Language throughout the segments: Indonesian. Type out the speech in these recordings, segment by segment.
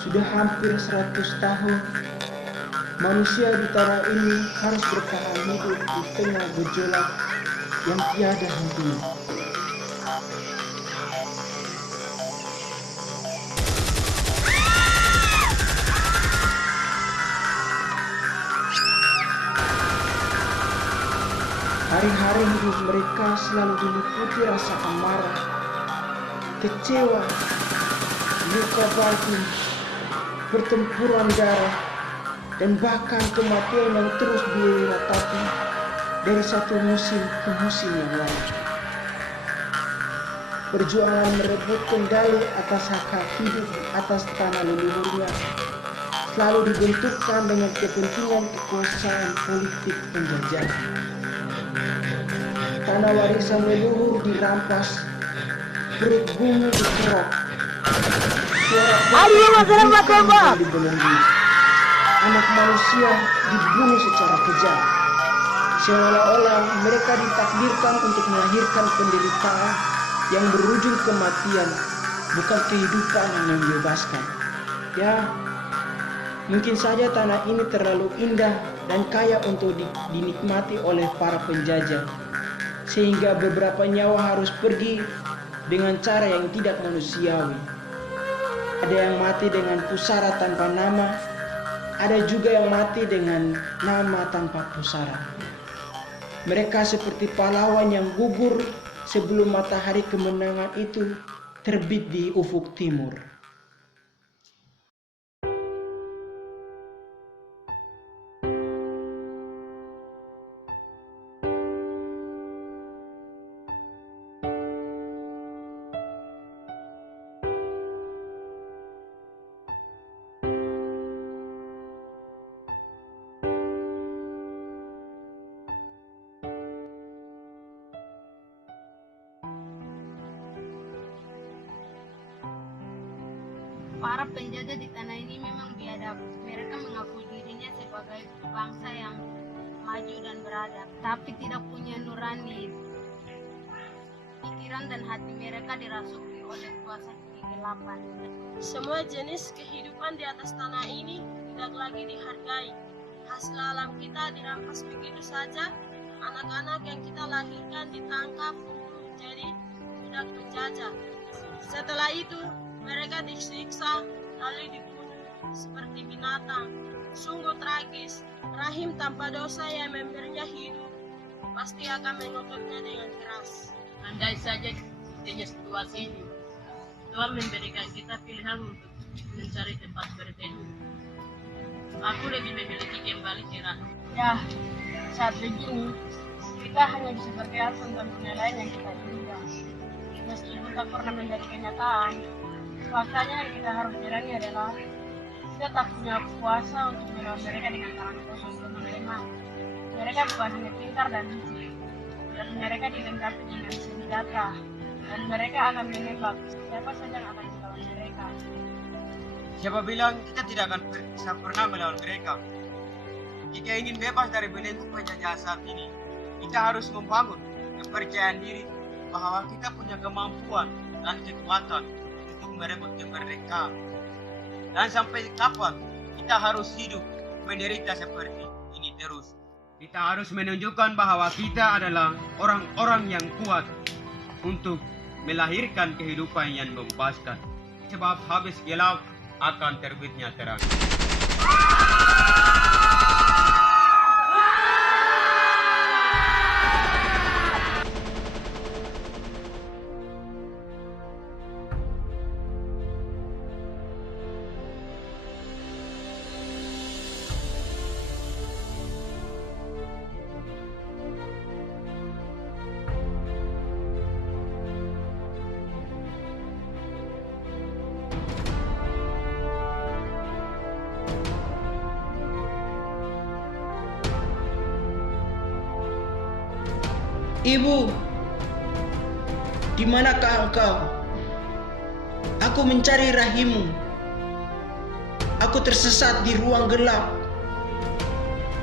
Sudah hampir 100 tahun manusia di tanah ini harus bertahan hidup di tengah gejolak yang tiada hentinya. Hari-hari hidup mereka selalu diliputi rasa amarah, kecewa, luka batin, pertempuran darah, dan bahkan kematian yang terus diratapi dari satu musim ke musim yang lain. Perjuangan merebut kendali atas hak-hak hidup di atas tanah leluhurnya selalu dibentukkan dengan kepentingan kekuasaan politik penjajah. Tanah warisan leluhur dirampas, perut bumi dikerok, suara dibelenggu, anak manusia dibunuh secara kejam, seolah-olah mereka ditakdirkan untuk melahirkan penderitaan yang berujung kematian, bukan kehidupan yang membebaskan. Ya, mungkin saja tanah ini terlalu indah dan kaya untuk dinikmati oleh para penjajah, sehingga beberapa nyawa harus pergi dengan cara yang tidak manusiawi. Ada yang mati dengan pusara tanpa nama, ada juga yang mati dengan nama tanpa pusara. Mereka seperti pahlawan yang gugur sebelum matahari kemenangan itu terbit di ufuk timur. Para penjajah di tanah ini memang biadab. Mereka mengaku dirinya sebagai bangsa yang maju dan beradab, tapi tidak punya nurani. Pikiran dan hati mereka dirasuki oleh kuasa kegelapan. Semua jenis kehidupan di atas tanah ini tidak lagi dihargai. Hasil alam kita dirampas begitu saja. Anak-anak yang kita lahirkan ditangkap untuk menjadi budak penjajah. Setelah itu mereka disiksa lalu dibunuh seperti binatang. Sungguh tragis. Rahim tanpa dosa yang memberinya hidup pasti akan mengokoknya dengan keras. Andai saja sepertinya situasi ini, Tuhan memberikan kita pilihan untuk mencari tempat berteduh. Aku lebih memiliki kembali ke rahim. Ya, saat begini kita hanya bisa berpihak tentang penilaian yang kita inginkan. Meskipun tak pernah menjadi kenyataan, faktanya yang kita harus jalani adalah kita tak punya kuasa untuk melawan mereka dengan tangan kosong dan menerima. Mereka bukan hanya pintar dan licik, tapi mereka dilengkapi dengan senjata, dan mereka akan menembak siapa saja yang akan melawan mereka. Siapa bilang kita tidak akan bisa pernah melawan mereka? Jika ingin bebas dari belenggu penjajahan saat ini, kita harus membangun kepercayaan diri bahwa kita punya kemampuan dan kekuatan untuk merebut kemerdekaan. Dan sampai kapan kita harus hidup menderita seperti ini terus? Kita harus menunjukkan bahwa kita adalah orang-orang yang kuat untuk melahirkan kehidupan yang membebaskan. Sebab habis gelap akan terbitnya terang. Ibu, di manakah engkau? Aku mencari rahimmu. Aku tersesat di ruang gelap.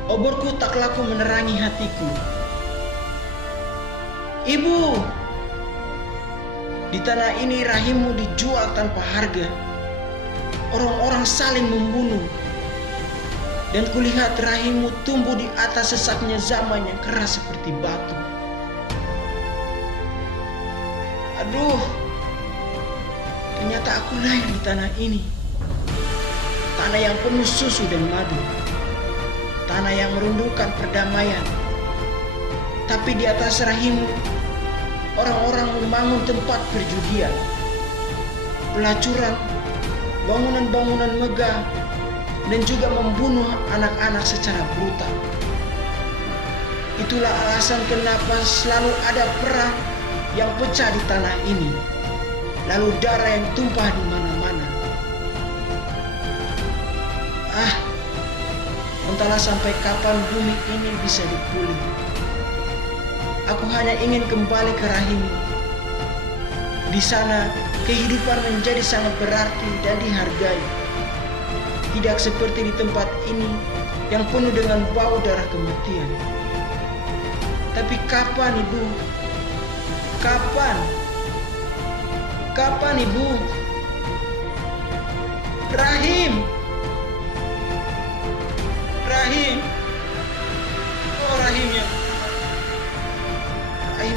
Oborku tak laku menerangi hatiku. Ibu, di tanah ini rahimmu dijual tanpa harga. orang-orang saling membunuh. Dan kulihat rahimmu tumbuh di atas sesaknya zaman yang keras seperti batu. Aduh, ternyata aku lahir di tanah ini. Tanah yang penuh susu dan madu. Tanah yang merundungkan perdamaian. Tapi di atas rahimmu, orang-orang membangun tempat perjudian, pelacuran, bangunan-bangunan megah, dan juga membunuh anak-anak secara brutal. Itulah alasan kenapa selalu ada perang yang pecah di tanah ini, lalu darah yang tumpah di mana-mana. Entahlah sampai kapan bumi ini bisa dipulih. Aku hanya ingin kembali ke rahimmu. Di sana kehidupan menjadi sangat berarti dan dihargai. Tidak seperti di tempat ini yang penuh dengan bau darah kematian. Tapi kapan, Ibu? Kapan? Kapan, Ibu? Rahim! Rahim! Oh, Rahim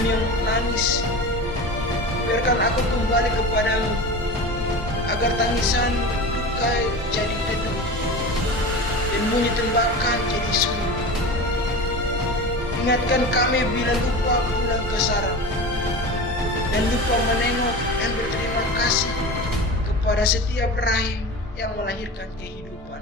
yang nangis. Biarkan aku kembali kepadamu, agar tangisan duka jadi teduh dan bunyi tembakan jadi sunyi. Ingatkan kami bila lupa pulang ke sarang dan lupa menengok dan berterima kasih kepada setiap rahim yang melahirkan kehidupan.